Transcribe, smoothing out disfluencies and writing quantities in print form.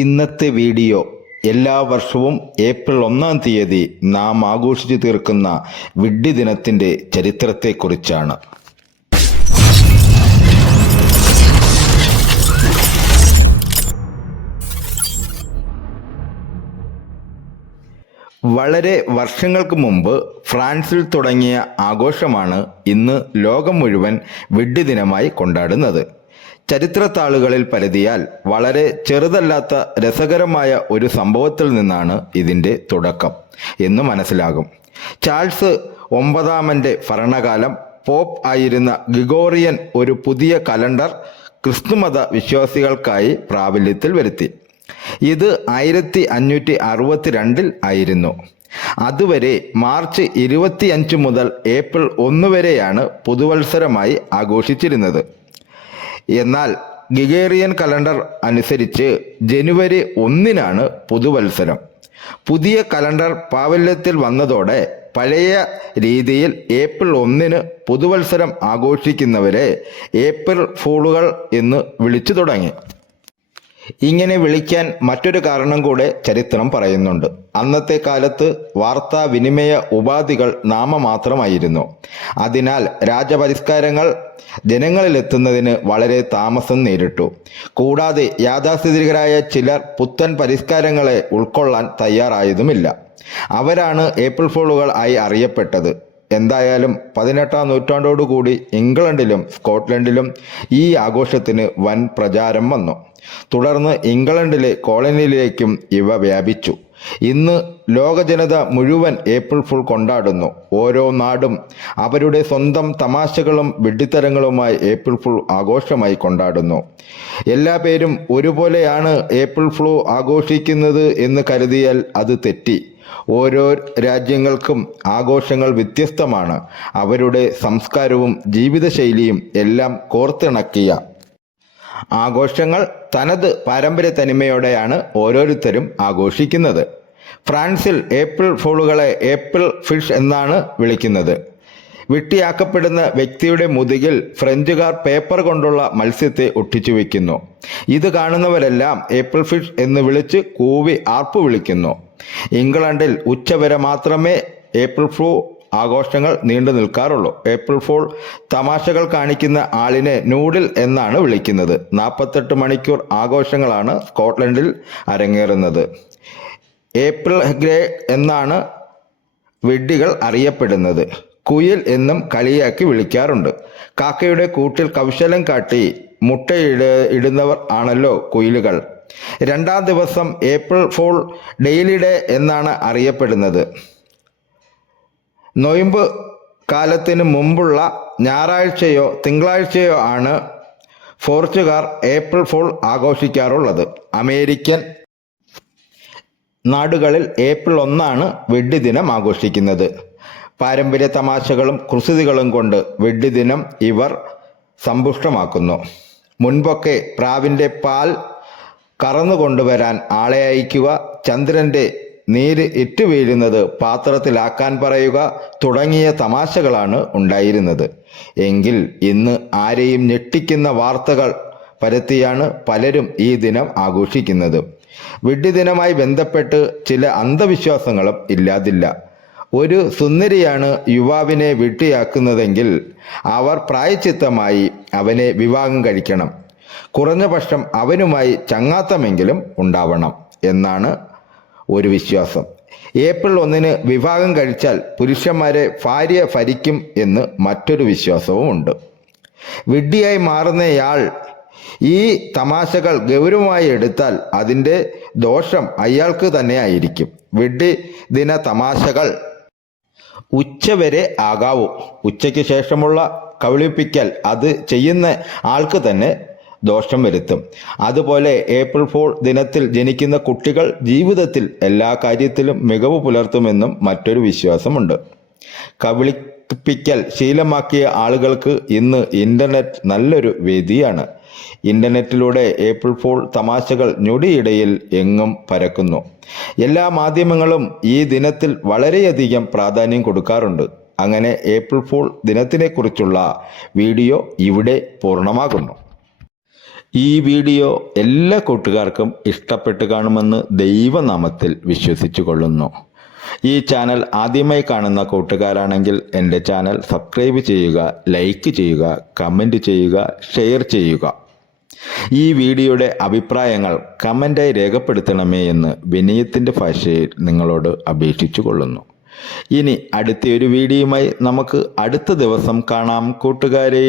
ഇന്നത്തെ വീഡിയോ എല്ലാ വർഷവും ഏപ്രിൽ 1-ാം തീയതി നാം ആഘോഷിച്ചു തീർക്കുന്ന വിഡ്ഢി ദിനത്തിൻ്റെ ചരിത്രത്തെക്കുറിച്ചാണ്. വളരെ വർഷങ്ങൾക്ക് മുമ്പ് ഫ്രാൻസിൽ തുടങ്ങിയ ആഘോഷമാണ് ഇന്ന് ലോകം മുഴുവൻ വിഡ്ഢി ദിനമായി കൊണ്ടാടുന്നത്. ചരിത്രത്താളുകളിൽ പരതിയാൽ വളരെ ചെറുതല്ലാത്ത രസകരമായ ഒരു സംഭവത്തിൽ നിന്നാണ് ഇതിൻ്റെ തുടക്കം എന്ന് മനസ്സിലാകും. ചാൾസ് 9-ാമൻ്റെ ഭരണകാലം പോപ്പ് ആയിരുന്ന ഗ്രിഗോറിയൻ ഒരു പുതിയ കലണ്ടർ ക്രിസ്തുമത വിശ്വാസികൾക്കായി പ്രാബല്യത്തിൽ വരുത്തി. ഇത് 1562 ആയിരുന്നു. അതുവരെ മാർച്ച് 25 മുതൽ ഏപ്രിൽ 1 വരെയാണ് പുതുവത്സരമായി ആഘോഷിച്ചിരുന്നത്. എന്നാൽ ഗ്രിഗോറിയൻ കലണ്ടർ അനുസരിച്ച് ജനുവരി 1-നാണ് പുതുവത്സരം. പുതിയ കലണ്ടർ പ്രാബല്യത്തിൽ വന്നതോടെ പഴയ രീതിയിൽ ഏപ്രിൽ 1-ന് പുതുവത്സരം ആഘോഷിക്കുന്നവരെ ഏപ്രിൽ ഫൂളുകൾ എന്ന് വിളിച്ചു തുടങ്ങി. ഇങ്ങനെ വിളിക്കാൻ മറ്റൊരു കാരണം കൂടെ ചരിത്രം പറയുന്നുണ്ട്. അന്നത്തെ കാലത്ത് വാർത്താവിനിമയ ഉപാധികൾ നാമമാത്രമായിരുന്നു. അതിനാൽ രാജപരിഷ്കാരങ്ങൾ ജനങ്ങളിലെത്തുന്നതിന് വളരെ താമസം നേരിട്ടു. കൂടാതെ യാഥാസ്ഥിതികരായ ചിലർ പുത്തൻ പരിഷ്കാരങ്ങളെ ഉൾക്കൊള്ളാൻ തയ്യാറായതുമില്ല. അവരാണ് ഏപ്രിൽ ഫൂളുകൾ ആയി അറിയപ്പെട്ടത്. എന്തായാലും 18-ാം നൂറ്റാണ്ടോടുകൂടി ഇംഗ്ലണ്ടിലും സ്കോട്ട്ലൻഡിലും ഈ ആഘോഷത്തിന് വൻ പ്രചാരം വന്നു. തുടർന്ന് ഇംഗ്ലണ്ടിലെ കോളനിയിലേക്കും ഇവ വ്യാപിച്ചു. ഇന്ന് ലോക ജനത മുഴുവൻ ഏപ്രിൽ ഫുൾ കൊണ്ടാടുന്നു. ഓരോ നാടും അവരുടെ സ്വന്തം തമാശകളും വിഡ്ഢിത്തരങ്ങളുമായി ഏപ്രിൽ ഫുൾ ആഘോഷമായി കൊണ്ടാടുന്നു. എല്ലാ പേരും ഒരുപോലെയാണ് ഏപ്രിൽ ഫുൾ ആഘോഷിക്കുന്നത് എന്ന് കരുതിയാൽ അത് തെറ്റി. ഓരോ രാജ്യങ്ങൾക്കും ആഘോഷങ്ങൾ വ്യത്യസ്തമാണ്. അവരുടെ സംസ്കാരവും ജീവിതശൈലിയും എല്ലാം കോർത്തിണക്കിയ ആഘോഷങ്ങൾ തനത് പാരമ്പര്യ തനിമയോടെയാണ് ഓരോരുത്തരും ആഘോഷിക്കുന്നത്. ഫ്രാൻസിൽ ഏപ്രിൽ ഫൂളുകളെ ഏപ്രിൽ ഫിഷ് എന്നാണ് വിളിക്കുന്നത്. വെട്ടിയാക്കപ്പെടുന്ന വ്യക്തിയുടെ മുതുകിൽ ഫ്രഞ്ചുകാർ പേപ്പർ കൊണ്ടുള്ള മത്സ്യത്തെ ഒട്ടിച്ചു വയ്ക്കുന്നു. ഇത് കാണുന്നവരെല്ലാം ഏപ്രിൽ ഫിഷ് എന്ന് വിളിച്ച് കൂവി ആർപ്പ് വിളിക്കുന്നു. ഇംഗ്ലണ്ടിൽ ഉച്ചവരെ മാത്രമേ ഏപ്രിൽ ഫൂൾ ആഘോഷങ്ങൾ നീണ്ടു നിൽക്കാറുള്ളൂ. ഏപ്രിൽ ഫൂൾ തമാശകൾ കാണിക്കുന്ന ആളിനെ നൂഡിൽ എന്നാണ് വിളിക്കുന്നത്. 48 മണിക്കൂർ ആഘോഷങ്ങളാണ് സ്കോട്ട്ലൻഡിൽ അരങ്ങേറുന്നത്. ഏപ്രിൽ ഗ്രേ എന്നാണ് വിഡ്ഢികൾ അറിയപ്പെടുന്നത്. കുയിൽ എന്നും കളിയാക്കി വിളിക്കാറുണ്ട്. കാക്കയുടെ കൂട്ടിൽ കൗശലം കാട്ടി മുട്ടയിടുന്നവർ ആണല്ലോ കുയിലുകൾ. 2-ാം ദിവസം ഏപ്രിൽ ഫൂൾ ഡെയിലി ഡേ എന്നാണ് അറിയപ്പെടുന്നത്. നൊയമ്പ് കാലത്തിന് മുമ്പുള്ള ഞായറാഴ്ചയോ തിങ്കളാഴ്ചയോ ആണ് ഫ്രഞ്ചുകാർ ഏപ്രിൽ ഫൂൾ ആഘോഷിക്കാറുള്ളത്. അമേരിക്കൻ നാടുകളിൽ ഏപ്രിൽ 1-ആണ് വിഡ്ഢി ദിനം ആഘോഷിക്കുന്നത്. പാരമ്പര്യ തമാശകളും കുസൃതികളും കൊണ്ട് വിഡ്ഢി ദിനം ഇവർ സമ്പുഷ്ടമാക്കുന്നു. മുൻപൊക്കെ പ്രാവിൻ്റെ പാൽ കറന്നുകൊണ്ടുവരാൻ ആളെ അയക്കുക, ചന്ദ്രൻ്റെ നീര് ഇറ്റുവീഴുന്നത് പാത്രത്തിലാക്കാൻ പറയുക തുടങ്ങിയ തമാശകളാണ് ഉണ്ടായിരുന്നത്. എങ്കിൽ ഇന്ന് ആരെയും ഞെട്ടിക്കുന്ന വാർത്തകൾ പരത്തിയാണ് പലരും ഈ ദിനം ആഘോഷിക്കുന്നത്. വിഡ്ഢി ദിനമായി ബന്ധപ്പെട്ട് ചില അന്ധവിശ്വാസങ്ങളും ഇല്ലാതില്ല. ഒരു സുന്ദരിയാണ് യുവാവിനെ വിഡ്ഢിയാക്കുന്നതെങ്കിൽ അവർ പ്രായശ്ചിത്തമായി അവനെ വിവാഹം കഴിക്കണം. കുറഞ്ഞ പക്ഷം അവനുമായി ചങ്ങാത്തമെങ്കിലും ഉണ്ടാവണം എന്നാണ് ഒരു വിശ്വാസം. ഏപ്രിൽ 1-ന് വിവാഹം കഴിച്ചാൽ പുരുഷന്മാരെ ഭാര്യ ഭരിക്കും എന്ന് മറ്റൊരു വിശ്വാസവുമുണ്ട്. വിഡ്ഢിയായി മാറുന്നയാൾ ഈ തമാശകൾ ഗൗരവമായി എടുത്താൽ അതിൻ്റെ ദോഷം അയാൾക്ക് തന്നെ ആയിരിക്കും. വിഡ്ഢി ദിന തമാശകൾ ഉച്ചവരെ ആകാവൂ. ഉച്ചയ്ക്ക് ശേഷമുള്ള കബളിപ്പിക്കൽ അത് ചെയ്യുന്ന ആൾക്ക് തന്നെ ദോഷം വരുത്തും. അതുപോലെ ഏപ്രിൽ ഫൂൾ ദിനത്തിൽ ജനിക്കുന്ന കുട്ടികൾ ജീവിതത്തിൽ എല്ലാ കാര്യത്തിലും മികവ് പുലർത്തുമെന്നും മറ്റൊരു വിശ്വാസമുണ്ട്. കബളിപ്പിക്കൽ ശീലമാക്കിയ ആളുകൾക്ക് ഇന്ന് ഇൻ്റർനെറ്റ് നല്ലൊരു വേദിയാണ്. ഇൻ്റർനെറ്റിലൂടെ ഏപ്രിൽ ഫൂൾ തമാശകൾ ഞൊടിയിടയിൽ എങ്ങും പരക്കുന്നു. എല്ലാ മാധ്യമങ്ങളും ഈ ദിനത്തിൽ വളരെയധികം പ്രാധാന്യം കൊടുക്കാറുണ്ട്. അങ്ങനെ ഏപ്രിൽ ഫൂൾ ദിനത്തിനെക്കുറിച്ചുള്ള വീഡിയോ ഇവിടെ പൂർണ്ണമാകുന്നു. ഈ വീഡിയോ എല്ലാ കൂട്ടുകാർക്കും ഇഷ്ടപ്പെട്ട് കാണുമെന്ന് ദൈവനാമത്തിൽ വിശ്വസിച്ചു കൊള്ളുന്നു. ഈ ചാനൽ ആദ്യമായി കാണുന്ന കൂട്ടുകാരാണെങ്കിൽ എൻ്റെ ചാനൽ സബ്സ്ക്രൈബ് ചെയ്യുക, ലൈക്ക് ചെയ്യുക, കമൻറ്റ് ചെയ്യുക, ഷെയർ ചെയ്യുക. ഈ വീഡിയോയുടെ അഭിപ്രായങ്ങൾ കമൻ്റായി രേഖപ്പെടുത്തണമേ എന്ന് വിനയത്തിൻ്റെ ഭാഷയിൽ നിങ്ങളോട് അപേക്ഷിച്ചു കൊള്ളുന്നു. ഇനി അടുത്തൊരു വീഡിയോയുമായി നമുക്ക് അടുത്ത ദിവസം കാണാം കൂട്ടുകാരേ.